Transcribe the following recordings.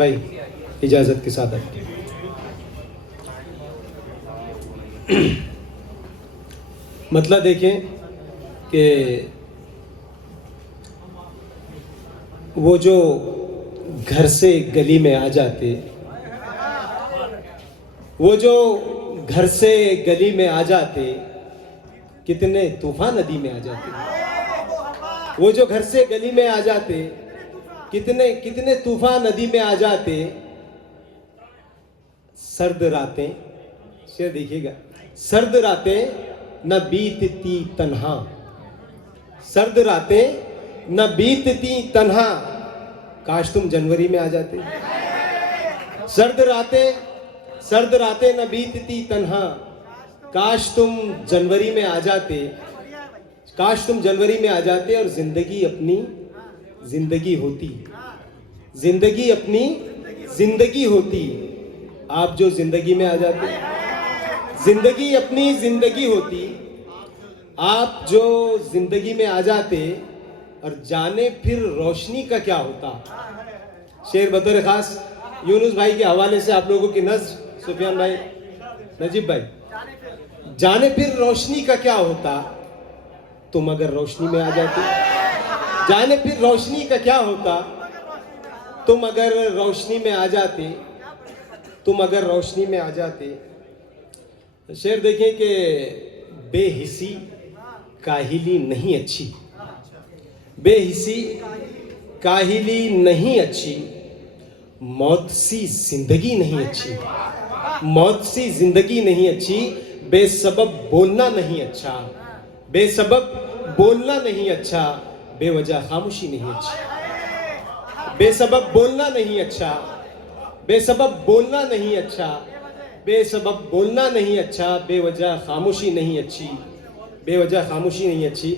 भाई इजाजत के साथ आपकी। मतलब देखें कि वो जो घर से गली में आ जाते, वो जो घर से गली में आ जाते, कितने तूफान नदी में आ जाते। वो जो घर से गली में आ जाते, कितने कितने तूफान नदी में आ जाते। सर्द रातें, शेर देखिएगा, सर्द रातें न बीतती तन्हा, सर्द रातें न बीतती तन्हा, काश तुम जनवरी में आ जाते। सर्द रातें न बीतती तन्हा, काश तुम जनवरी में आ जाते, काश तुम जनवरी में आ जाते और जिंदगी अपनी जिंदगी होती, जिंदगी अपनी जिंदगी होती। आप जो जिंदगी में आ जाते, जिंदगी अपनी जिंदगी होती। आप जो जिंदगी में आ जाते और जाने फिर रोशनी का क्या होता। शेर बतौर खास यूनुस भाई के हवाले से आप लोगों की नज़्म, सुफियान भाई, नजीब भाई, जाने फिर रोशनी का क्या होता, तुम अगर रोशनी में आ जाते। जाने फिर रोशनी का क्या होता, तुम अगर रोशनी में आ जाते, तुम अगर रोशनी में आ जाते। शेर देखें कि बेहिसी काहिली नहीं अच्छी, बेहिसी काहिली नहीं अच्छी, मौत सी जिंदगी नहीं अच्छी, मौत सी जिंदगी नहीं अच्छी, बेसबब बोलना नहीं अच्छा, बेसबब बोलना नहीं अच्छा, बेवजह खामोशी नहीं अच्छी, बेसबब बोलना नहीं अच्छा, बेसबब बोलना नहीं अच्छा, बेसबब बोलना नहीं अच्छा, बेवजह खामोशी नहीं अच्छी, बेवजह खामोशी नहीं अच्छी।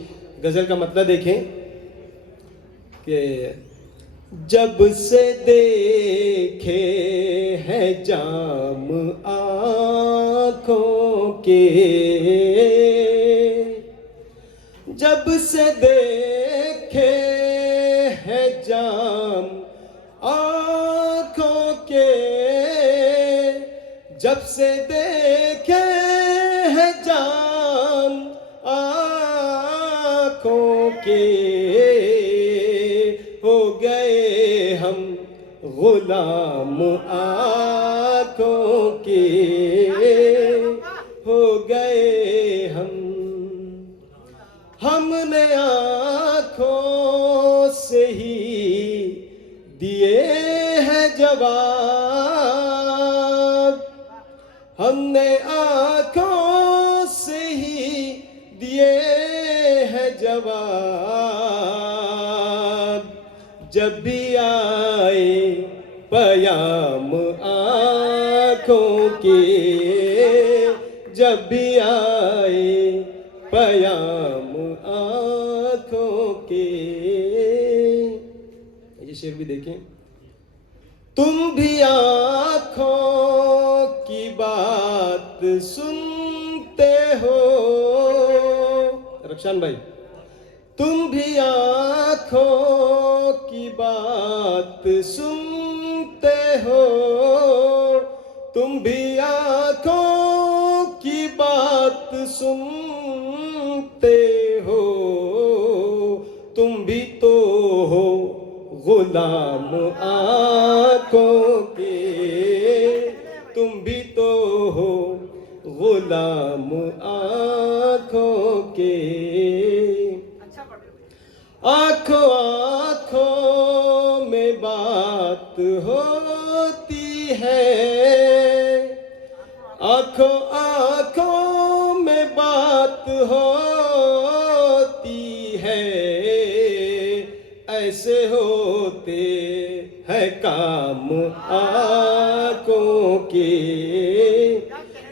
गजल का मतलब देखें कि जब से देखे हैं जाम आँखों के, जब से देखे हैं जाम आँखों के, जब से देखे हैं जाम आँखों के, हो गए हम गुलाम आँखों के, हो गए हमने आँखों से ही दिए हैं जवाब, हमने आँखों से ही दिए हैं जवाब। जब भी आए पयाम आँखों के, जब भी आए पयाम आँखों के। ये शेर भी देखें, तुम भी आँखों की बात सुनते हो, रक्षान भाई, तुम भी आँखों की बात सुनते हो, तुम भी आँखों की बात सुनते हो, तुम भी तो हो गुलाम आँखों के, तुम भी तो हो गुलाम आँखों के। आँखों आँखों में बात होती है, आँखों आँखों में बात होती है, ऐसे होते हैं काम आँखों के,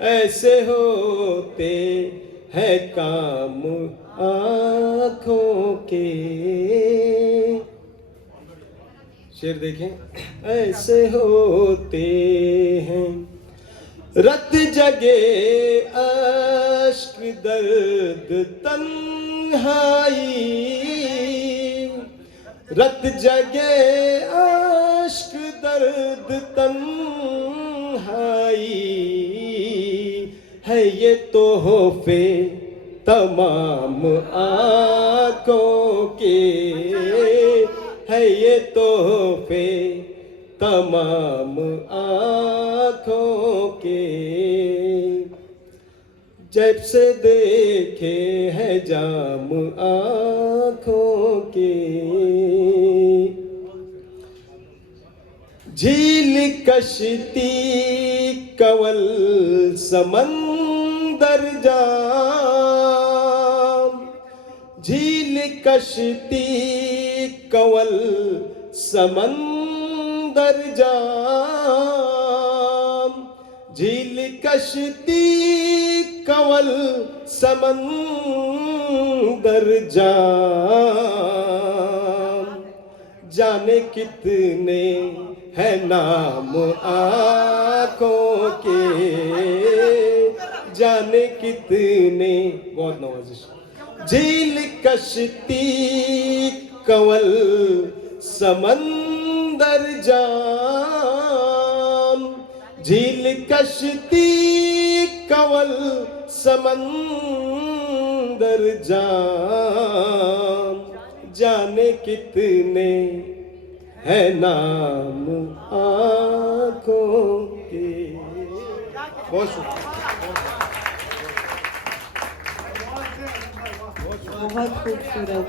ऐसे होते हैं काम आँखों के। शेर देखें, ऐसे होते हैं रत जगे अश्क दर्द तन्हाई, रत जगे अश्क दर्द तन्हाई है ये तोहफे तमाम आँखों के, है ये तोहफे तमाम आँखों के। जब से देखे हैं जाम आँखों के। झील कश्ती कवल समंदर जाम, झील कश्ती कवल समंदर जाम, झील कश्ती कवल समंदर जाम। जाने कितने है नाम आँखों के, जाने कितने, बहुत नवाजिश। झील कश्ती कवल समंदर जाम, झील कश्ती कवल समंदर जाम। जाने कितने है नाम आँखों के। बहुत बहुत खूबसूरत।